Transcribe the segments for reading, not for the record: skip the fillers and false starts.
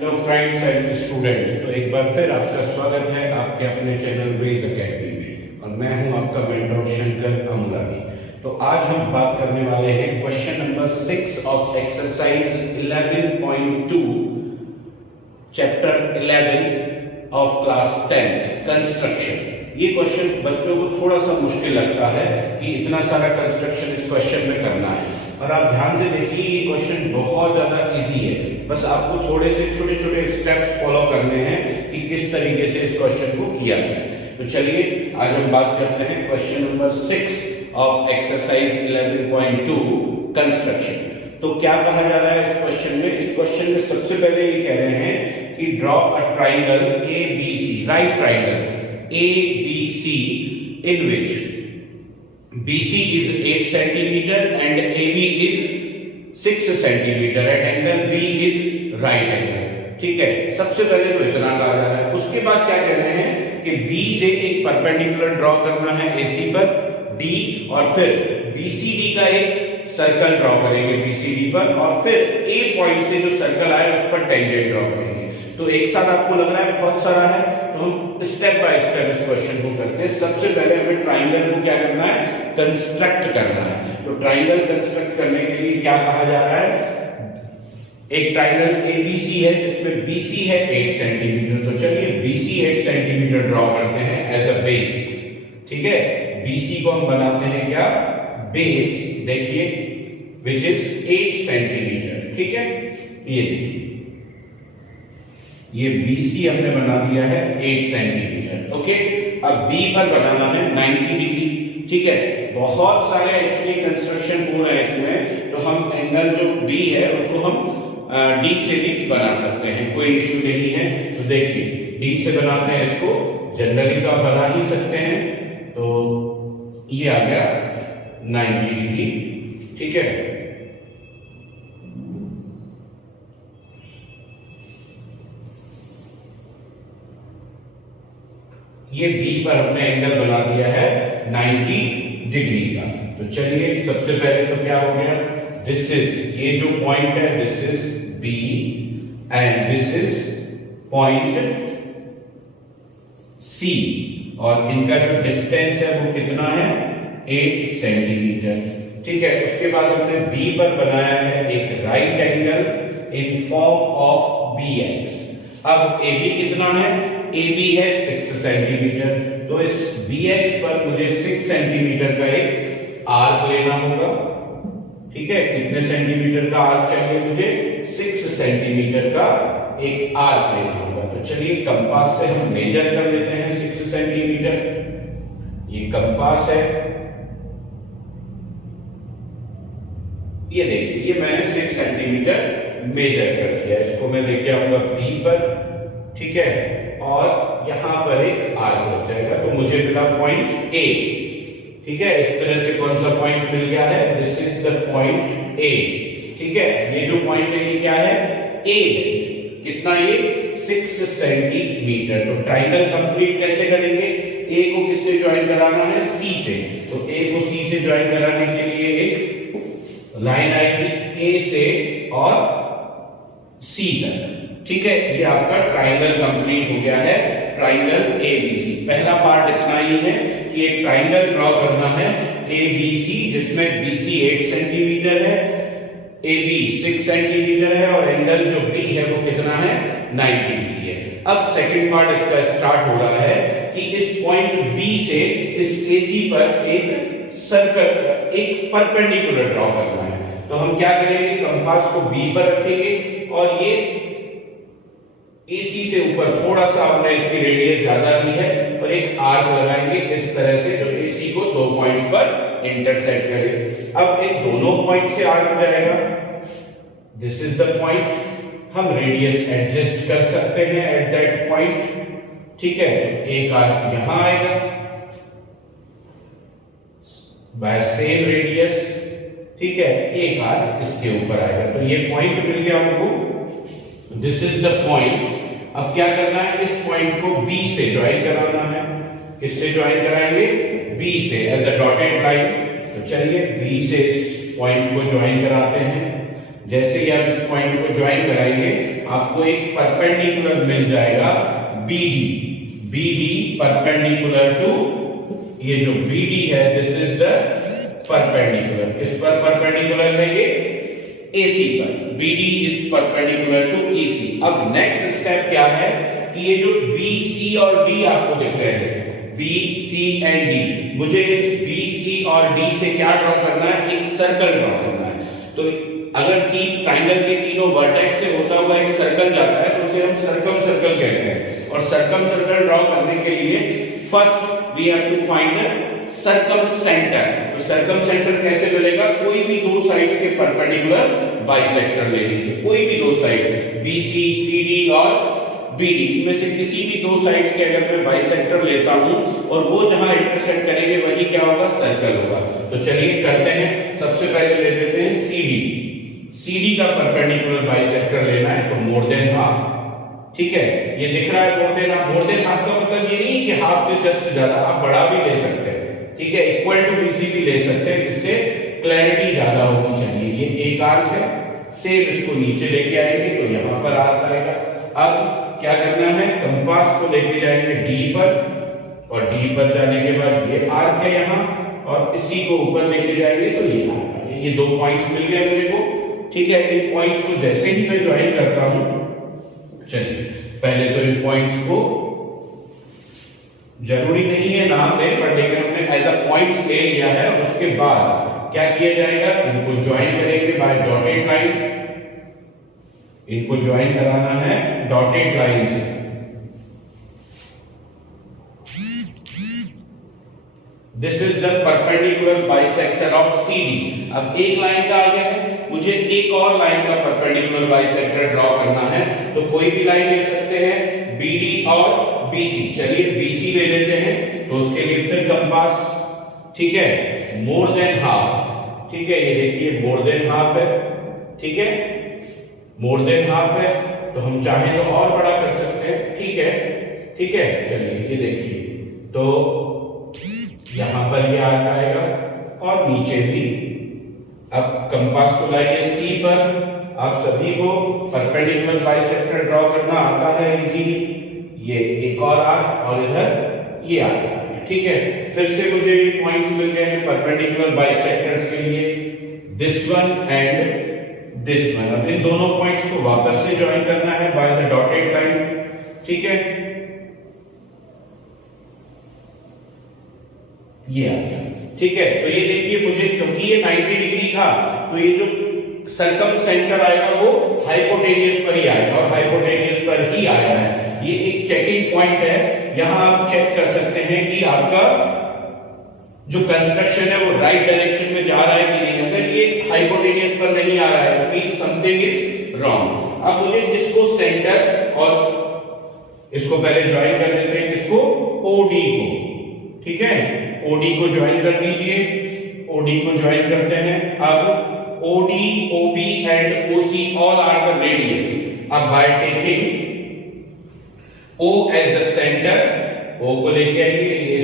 Hello friends and students, तो एक बार फिर आपका स्वागत है आपके अपने चैनल वेज एकेडमी में। और मैं हूं आपका मेंटर शंकर अमरानी। तो आज हम बात करने वाले हैं question number 6 of exercise 11.2 chapter 11 of class 10th construction. ये क्वेश्चन बच्चों को थोड़ा सा मुश्किल लगता है कि इतना सारा कंस्ट्रक्शन इस क्वेश्चन में करना है, और आप ध्यान से देखिए ये क्वेश्चन बहुत ज्यादा इजी है। बस आपको थोड़े से छोटे छोटे स्टेप्स फॉलो करने हैं कि किस तरीके से इस क्वेश्चन को किया जाए। तो चलिए आज हम बात करते हैं question number 6 of exercise 11.2 construction. तो क्या कहा जा रहा है इस क्वेश्चन में? इस क्वेश्चन में सबसे पहले ये कह रहे हैं कि draw a triangle ABC, right triangle ABC in which BC is 8 centimeter and AB is 6 centimeter at angle B is right angle। ठीक है, सबसे पहले तो इतना कहा जा रहा है। उसके बाद क्या कह रहे हैं कि B से एक परपेंडिकुलर ड्रॉ करना है AC पर D, और फिर BCD का एक सर्कल ड्रॉ करेंगे BCD पर, और फिर A पॉइंट से जो सर्कल आया उस पर टेंजेंट ड्रॉ करेंगे। तो एक साथ आपको लग रहा है बहुत सारा है, तो हम स्टेप बाय स्टेप इस क्वेश्चन को करते हैं। सबसे पहले हमें ट्राइंगल को क्या करना है? कंस्ट्रक्ट करना है। तो ट्राइंगल कंस्ट्रक्ट करने के लिए क्या कहा जा रहा है? एक ट्राइंगल ABC है जिसमें BC है 8 सेंटीमीटर। तो चलिए BC 8 सेंटीमीटर ड्रॉ करते हैं एज अ बेस। ठीक है, BC को हम बनाते हैं क्या? बेस। देखिए विच इज 8 सेंटीमीटर। ठीक है, ये देखिए ये BC हमने बना दिया है 8 सेंटीमीटर। ओके, अब B पर बनाना है 90 डिग्री। ठीक है, बहुत सारे एक्चुअली कंस्ट्रक्शन हो रहे हैं इसमें, तो हम एंगल जो B है उसको हम D से भी बना सकते हैं, कोई इश्यू नहीं है। तो देखिए D से बनाते हैं इसको, जनरली तो आप बना ही सकते हैं। तो ये आ गया 90 डिग्री। ठीक है, ये B पर हमने एंगल बना दिया है 90 डिग्री का। तो चलिए सबसे पहले तो क्या हो गया? दिस इज, ये जो पॉइंट है this is B and this is point C, और इनका जो डिस्टेंस है वो कितना है? 8 सेंटीमीटर। ठीक है, उसके बाद हमने B पर बनाया है एक right angle in form of BX। अब AB कितना है? AB है 6 सेंटीमीटर। तो इस BX पर मुझे 6 सेंटीमीटर का एक आर्क लेना होगा। ठीक है, कितने सेंटीमीटर का आर्क चाहिए मुझे? 6 सेंटीमीटर का एक आर्क लेना होगा। तो चलिए कंपास से हम मेजर कर लेते हैं 6 सेंटीमीटर। ये कंपास है, ये देखिए ये मैंने 6 सेंटीमीटर मेजर कर दिया। इसको मैं लेके आऊंगा B पर। ठीक है, और यहां पर एक आर्क लग जाएगा, तो मुझे मिला पॉइंट A। ठीक है, इस तरह से कौन सा पॉइंट मिल गया है? This is the point A। ठीक है, ये जो पॉइंट है ये क्या है? A है। कितना ये? 6 सेंटीमीटर। तो ट्राइंगल कंप्लीट कैसे करेंगे? A को किससे ज्वाइन कराना है? C से। तो A को C से ज्वाइन कराने के लिए एक लाइन आएगी A से और C तक। ठीक है, ये आपका ट्राइंगल कंप्लीट हो गया है, ट्राइंगल ABC। पहला पार्ट इतना ही है कि एक ट्राइंगल ड्रॉ करना है ABC जिसमें BC 8 सेंटीमीटर है, AB 6 सेंटीमीटर है, और एंगल जो B है वो कितना है? 90 डिग्री है। अब सेकंड पार्ट इसका स्टार्ट हो रहा है कि इस पॉइंट B से इस AC पर एक सर्कल, एक परपेंडिकुलर ड्रॉ करना है। तो हम क्या करेंगे? कंपास को B पर रखेंगे और ये AC से ऊपर थोड़ा सा हमने इसकी रेडियस ज्यादा दी है, और एक आर्क लगाएंगे इस तरह से जो AC को 2 पॉइंट्स पर इंटरसेक्ट करे। अब एक दोनों पॉइंट से आर्क जाएगा, दिस इज द पॉइंट। हम रेडियस एडजस्ट कर सकते हैं एट दैट पॉइंट। ठीक है, एक आर्क यहां आएगा बाय सेम रेडियस। ठीक है, एक आर्क इसके ऊपर आएगा। तो ये पॉइंट मिल गया हमको, दिस इज द पॉइंट। अब क्या करना है? इस पॉइंट को B से ज्वाइन कराना है। किससे ज्वाइन कराएंगे? B से, एज अ डॉटेड लाइन। तो चलिए B से इस पॉइंट को ज्वाइन कराते हैं। जैसे ही आप इस पॉइंट को ज्वाइन कराएंगे आपको एक परपेंडिकुलर मिल जाएगा BD। BD परपेंडिकुलर टू, ये जो BD है दिस इज द परपेंडिकुलर, किस पर परपेंडिकुलर है ये? AC पर। BD is perpendicular to EC। अब नेक्स्ट स्टेप क्या है कि ये जो BC और D आपको दिख रहे हैं, BC एंड D, मुझे BC और D से क्या ड्रॉ करना है? एक सर्कल ड्रॉ करना है। तो अगर ट्राइंगल के तीनों वर्टेक्स से होता हुआ एक सर्कल जाता है तो उसे हम सर्कम सर्कल कहते हैं। और सर्कम सर्कल ड्रॉ करने के लिए first we have to find the circumcentre. तो सर्कम सेंटर कैसे मिलेगा? कोई भी दो साइड्स के परपेंडिकुलर बाइसेक्टर ले लीजिए, कोई भी दो साइड BC, CD और BD में से किसी भी दो साइड्स के अगर मैं बाइसेक्टर लेता हूं और वो जहां इंटरसेक्ट करेंगे वही क्या होगा? सर्कल होगा। तो चलिए करते हैं। सबसे पहले ले लेते हैं CD। CD का परपेंडिकुलर बाइसेक्टर लेना है तो मोर देन हाफ। ठीक है, ये दिख रहा है more than half. More than half का मतलब ये नहीं कि हाफ से जस्ट ज्यादा, आप बड़ा भी ले सकते हैं। ठीक है, इक्वल टू BC भी ले सकते हैं जिससे क्लैरिटी ज्यादा होनी चाहिए। ये एक आर्क है, सेम इसको नीचे लेके आएंगे तो यहां पर आर्क आएगा। अब क्या करना है? कंपास को लेके जाएंगे D पर और D पर जाने के बाद ये आर्क है यहां और इसी को ऊपर लेके जाएंगे तो ये आर्क है। ये दो पॉइंट्स मिल गए मेरे को। ठीक है, इन पॉइंट्स को जैसे ही मैं ज्वाइन करता हूं, चलिए पहले तो इन पॉइंट्स को, जरूरी नहीं है नाम दें पर लेकिन हमने एज अ पॉइंट्स ले लिया है और उसके बाद क्या किया जाएगा? इनको ज्वाइन करेंगे बाय डॉटेड लाइन। इनको ज्वाइन कराना है डॉटेड लाइन से। This is the perpendicular bisector of CD। अब एक लाइन का आ गया है, मुझे एक और लाइन का परपेंडिकुलर बाइसेक्टर ड्रॉ करना है तो कोई भी लाइन ले सकते हैं, BD और BC। चलिए BC ले लेते हैं तो उसके लिए फिर कंपास। ठीक है, मोर देन हाफ। ठीक है, ये देखिए मोर देन हाफ है। ठीक है, मोर देन हाफ है तो हम चाहें तो और बड़ा कर सकते हैं। ठीक है, ठीक है, चलिए ये देखिए तो यहां पर ये आर्क आएगा और नीचे भी। अब कंपास को लाइए C पर। आप सभी को परपेंडिकुलर बाइसेक्टर ड्रॉ करना आता है इजीली। ये एक और आर्क और इधर ये आर्क। ठीक है, फिर से मुझे ये पॉइंट्स मिल गए हैं परपेंडिकुलर बाइसेक्टर्स के लिए, this one and this one. अब इन दोनों पॉइंट्स को वापस से ज्वाइन करना है बाय द डॉटेड लाइन। ठीक है, ये आ गया। ठीक है, तो ये देखिए मुझे, क्योंकि ये 90 डिग्री था तो ये जो सर्कम सेंटर आएगा वो हाइपोटेनियस पर ही आएगा और हाइपोटेनियस पर ही आया है। ये एक चेकिंग पॉइंट है, यहां आप चेक कर सकते हैं कि आपका जो कंस्ट्रक्शन है वो राइट डायरेक्शन में जा रहा है कि नहीं। अगर ये हाइपोटेनियस पर नहीं आ रहा है तो मीन समथिंग इज रॉन्ग। अब मुझे इसको सेंटर और इसको पहले ज्वाइन कर देते हैं, इसको OD को। ठीक है, OD को ज्वाइन कर दीजिए। OD को ज्वाइन करते हैं। अब OD, OB and OC all are the radius. अब by taking O as the center, O को लेके आएंगे ये,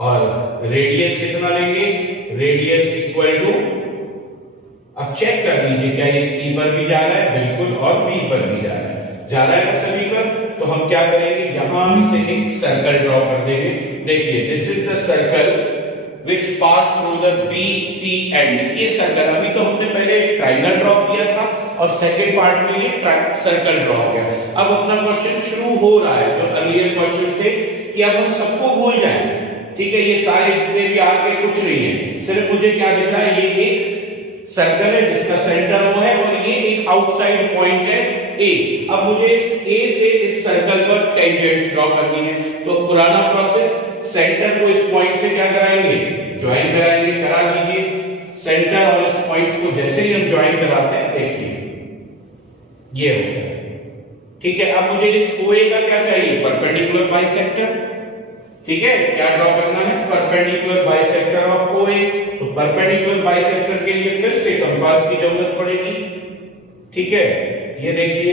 और रेडियस कितना लेंगे? रेडियस इक्वल टू, अब चेक कर लीजिए क्या ये C पर भी जा रहा है? बिल्कुल, और B पर भी जा रहा है। जा रहा है ना सभी पर? तो हम क्या करेंगे? यहां से एक सर्कल ड्रॉ कर देंगे। देखिए this is the circle which pass through the BC and. ये सर्कल, अभी तो हमने पहले एक ट्रायंगल ड्रॉ किया था और सेकंड पार्ट में ये सर्कल ड्रॉ किया। अब अपना क्वेश्चन शुरू हो रहा है जो अर्लियर क्वेश्चन थे कि अब हम सबको भूल जाएं। ठीक है, ये सारे जितने भी आगे कुछ नहीं है, सिर्फ मुझे क्या दिख रहा है? ये एक सर्कल है जिसका सेंटर O है और ये एक आउटसाइड पॉइंट है A। अब मुझे इस A से इस सर्कल पर टेंजेंट्स ड्रॉ करनी है। तो पुराना प्रोसेस, सेंटर को इस पॉइंट से क्या कराएंगे? ज्वाइन कराएंगे। करा दीजिए सेंटर और इस पॉइंट्स को। जैसे ही हम ज्वाइन कराते हैं देखिए ये हो गया। ठीक है, अब मुझे इस OA का क्या चाहिए? Perpendicular bisector. ठीक है, क्या ड्रॉ करना है? Perpendicular bisector of OA। तो परपेंडिकुलर बाइसेक्टर के लिए फिर से कंपास की जरूरत पड़ेगी। ठीक है, ये देखिए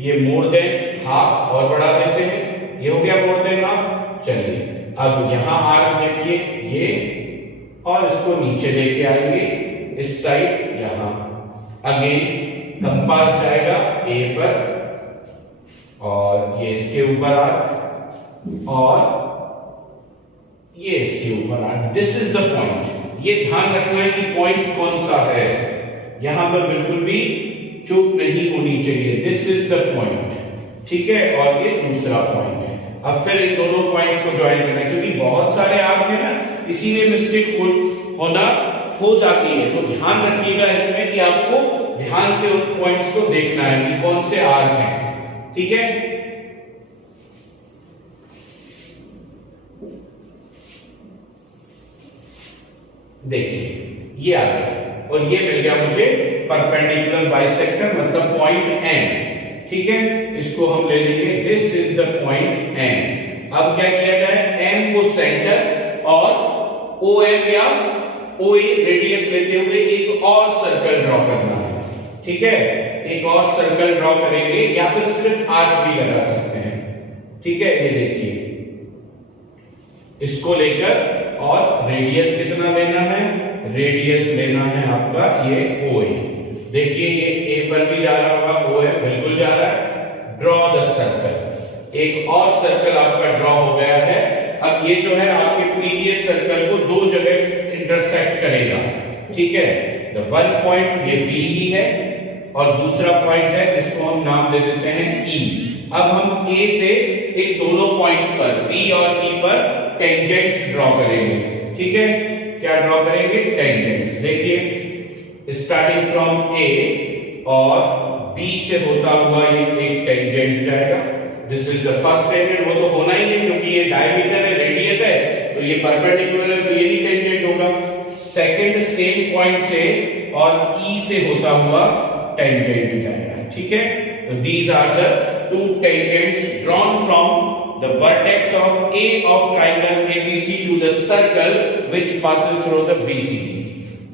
ये मोर देन हाफ और बढ़ा देते हैं, ये हो गया मोर देन हाफ। चलिए अब यहां आर्क देखिए ये, और इसको नीचे लेके आएंगे इस साइड यहां। अगेन कंपास जाएगा ए पर और ये इसके ऊपर आर्क और ये इसके ऊपर arc. This is the point. ये ध्यान रखना है कि पॉइंट कौन सा है, यहां पर बिल्कुल भी चूक नहीं होनी चाहिए। दिस इज द पॉइंट, ठीक है, और ये दूसरा पॉइंट है। अब फिर इन दोनों पॉइंट्स को ज्वाइन करना है, क्योंकि बहुत सारे आर्क है ना, इसीलिए मिस्टेक होना हो जाती है। तो ध्यान रखिएगा इसमें कि आपको ध्यान से उन पॉइंट्स को देखना है कि कौन से आर्क हैं, ठीक है। देखिए ये आ गया और ये मिल गया मुझे परपेंडिकुलर बाइसेक्टर, मतलब पॉइंट एन, ठीक है। इसको हम ले लेंगे, this is the point N. अब क्या किया जाए, एम को सेंटर और ओ एम या ओ ए रेडियस लेते हुए एक और सर्कल ड्रॉ करना है, ठीक है। एक और सर्कल ड्रॉ करेंगे या फिर सिर्फ आर्क भी लगा सकते हैं, ठीक है। ये देखिए, इसको लेकर और रेडियस कितना लेना है, रेडियस लेना है आपका ये ओ ए। देखिए ये ए पर भी जा रहा होगा, ओ ए बिल्कुल जा रहा है। ड्रॉ द सर्कल, एक और सर्कल आपका ड्रॉ हो गया है। अब ये जो है आपके प्रीवियस सर्कल को दो जगह इंटरसेक्ट करेगा, ठीक है। द वन पॉइंट ये बी ही है और दूसरा पॉइंट है जिसको हम नाम दे देते हैं ई। अब हम ए से इन दोनों पॉइंट्स पर बी और ई पर टेंजेंट्स ड्रॉ करेंगे, ठीक है। क्या ड्रॉ करेंगे, टेंजेंट्स। देखिए स्टार्टिंग फ्रॉम ए और बी से होता हुआ ये एक टेंजेंट जाएगा। This is the first tangent, वो तो होना ही है क्योंकि ये डायमीटर है, रेडियस है, तो ये परपेंडिकुलर है, तो यही टेंजेंट होगा। सेकंड सेम पॉइंट से और ई से होता हुआ टेंजेंट जाएगा, ठीक है। तो these are the two tangents drawn from the vertex of A of triangle ABC to the circle which passes through the BCD.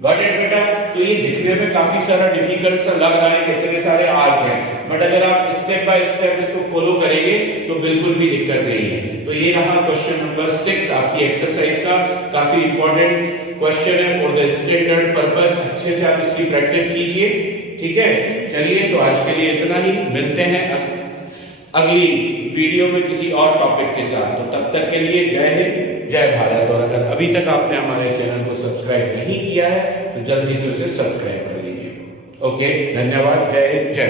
Got it बेटा? तो ये दिखने में काफी सारा डिफिकल्ट सा लग रहा है, इतने सारे आर्क हैं, बट अगर आप स्टेप बाय स्टेप इसको फॉलो करेंगे तो बिल्कुल भी दिक्कत नहीं है। तो ये रहा क्वेश्चन नंबर 6 आपकी एक्सरसाइज का। काफी इंपॉर्टेंट क्वेश्चन है फॉर द स्टैंडर्ड पर्पस। अच्छे से आप इसकी प्रैक्टिस कीजिए, ठीक है। चलिए तो आज के लिए इतना ही, मिलते हैं अगली वीडियो में किसी और टॉपिक के साथ। तो तब तक के लिए जय हिंद, जय भारत। और अगर अभी तक आपने हमारे चैनल को सब्सक्राइब नहीं किया है तो जल्दी से उसे सब्सक्राइब कर लीजिए। ओके, धन्यवाद, जय हिंद, जय।